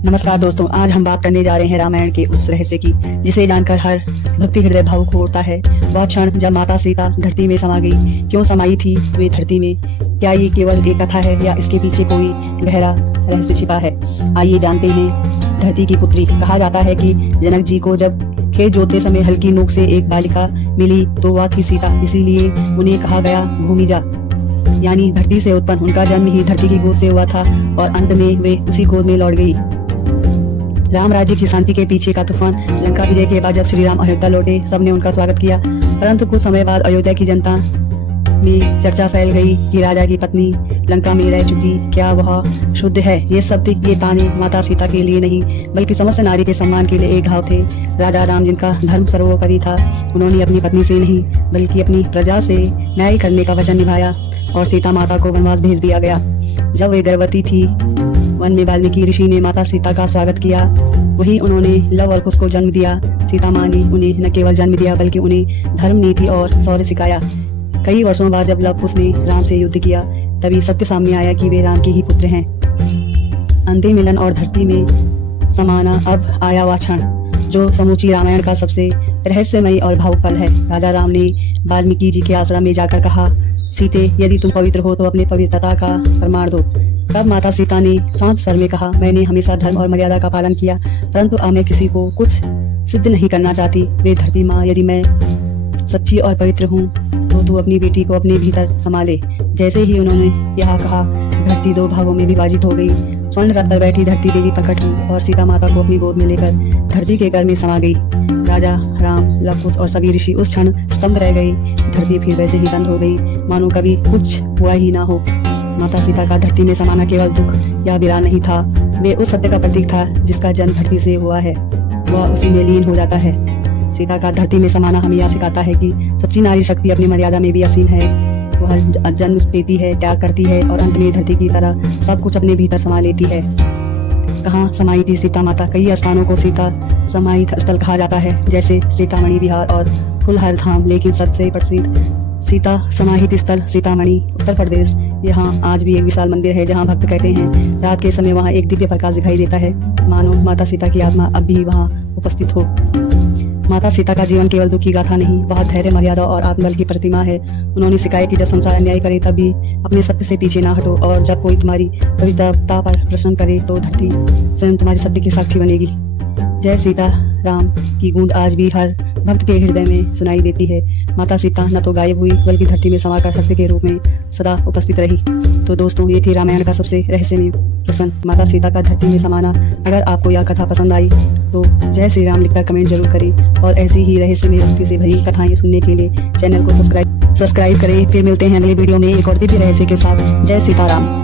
नमस्कार दोस्तों, आज हम बात करने जा रहे हैं रामायण के उस रहस्य की जिसे जानकर हर भक्ति हृदय भावुक होता है। वह क्षण जब माता सीता धरती में समा गई। क्यों समाई थी वे धरती में? क्या ये केवल एक कथा है या इसके पीछे कोई गहरा रहस्य छिपा है? आइए जानते हैं। धरती की पुत्री कहा जाता है कि जनक जी को जब खेत जोतते समय हल्की नोक से एक बालिका मिली तो वह थी सीता। इसीलिए उन्हें कहा गया भूमि जा, यानी धरती से उत्पन्न। उनका जन्म ही धरती की गोद से हुआ था और अंत में वे उसी गोद में लौट गई। राम राज्य की शांति के पीछे का तूफान। लंका विजय के बाद जब श्री राम अयोध्या लौटे, सबने उनका स्वागत किया, परंतु कुछ समय बाद अयोध्या की जनता में चर्चा फैल गई कि राजा की पत्नी लंका में रह चुकी, क्या वह शुद्ध है? ये शब्द, ये ताने माता सीता के लिए नहीं बल्कि समस्त नारी के सम्मान के लिए एक घाव थे। राजा राम, जिनका धर्म सर्वोपरि था, उन्होंने अपनी पत्नी से नहीं बल्कि अपनी प्रजा से न्याय करने का वचन निभाया और सीता माता को वनवास भेज दिया गया। जब वे गर्भवती थी, वन में वाल्मीकि ऋषि ने माता सीता का स्वागत किया। वहीं उन्होंने लव और कुश को जन्म दिया। सीता माँ ने उन्हें न केवल जन्म दिया बल्कि उन्हें धर्म, नीति और शौर्य सिखाया। कई वर्षों बाद जब लव कुश ने राम से युद्ध किया, तभी सत्य सामने आया कि वे राम के ही पुत्र हैं। अंतिम मिलन और धरती में समाना। अब आया वह क्षण जो समूची रामायण का सबसे रहस्यमयी और भावुक पल है। राजा राम ने वाल्मीकि जी के आश्रम में जाकर कहा, सीते, यदि तुम पवित्र हो तो अपनी पवित्रता का प्रमाण दो। तब माता सीता ने शांत स्वर में कहा, मैंने हमेशा धर्म और मर्यादा का पालन किया, परंतु अब मैं किसी को कुछ सिद्ध नहीं करना चाहती। वे धरती माँ, यदि मैं सच्ची और पवित्र हूँ तो तू अपनी बेटी को अपने भीतर संभाले। जैसे ही उन्होंने यह कहा, धरती दो भागों में विभाजित हो गई। स्वर्ण रथ पर बैठी धरती देवी प्रकट हुई और सीता माता को अपनी गोद में लेकर धरती के घर में समा गई। राजा राम, लव कुश और सभी ऋषि उस क्षण स्तंभ रह गए। धरती फिर वैसे ही बंद हो गई, मानो कभी कुछ हुआ ही ना हो। माता सीता का धरती में समाना केवल दुख या विराम नहीं था, वे उस सत्य का प्रतीक था जिसका जन्म धरती से हुआ है, वह उसी में लीन हो जाता है। सीता का धरती में समाना हमें यह सिखाता है कि सच्ची नारी शक्ति अपनी मर्यादा में भी असीम है। वह जन्म देती है, त्याग करती है और अंत में धरती की तरह सब कुछ अपने भीतर समा लेती है। कहाँ समाई थी सीता माता? कई स्थानों को सीता समाहित स्थल कहा जाता है, जैसे सीतामढ़ी बिहार और फुलहर धाम, लेकिन सबसे प्रसिद्ध सीता समाहित स्थल सीतामढ़ी उत्तर प्रदेश। यहाँ आज भी एक विशाल मंदिर है जहाँ भक्त कहते हैं रात के समय वहाँ एक दिव्य प्रकाश दिखाई देता है, मानो माता सीता की आत्मा अब भी वहाँ उपस्थित हो। माता सीता का जीवन केवल दुख की गाथा नहीं, बहुत धैर्य, मर्यादा और आत्मबल की प्रतिमा है। उन्होंने सिखाया कि जब संसार अन्याय करे तब भी अपने सत्य से पीछे ना हटो, और जब कोई तुम्हारी पवित्रता पर प्रश्न करे तो धरती स्वयं तुम्हारी सत्य की साक्षी बनेगी। जय सीता राम की गूंज आज भी हर भक्त के हृदय में सुनाई देती है। माता सीता न तो गायब हुई बल्कि धरती में समाकर सत्य के रूप में सदा उपस्थित रही। तो दोस्तों, ये थी रामायण का सबसे रहस्यमय प्रसंग, माता सीता का धरती में समाना। अगर आपको यह कथा पसंद आई तो जय श्री राम लिखकर कमेंट जरूर करें और ऐसी ही रहस्यमय भक्ति से भरी कथाएं सुनने के लिए चैनल को सब्सक्राइब करें। फिर मिलते हैं अगले वीडियो में एक और दिव्य रहस्य के साथ। जय सीताराम।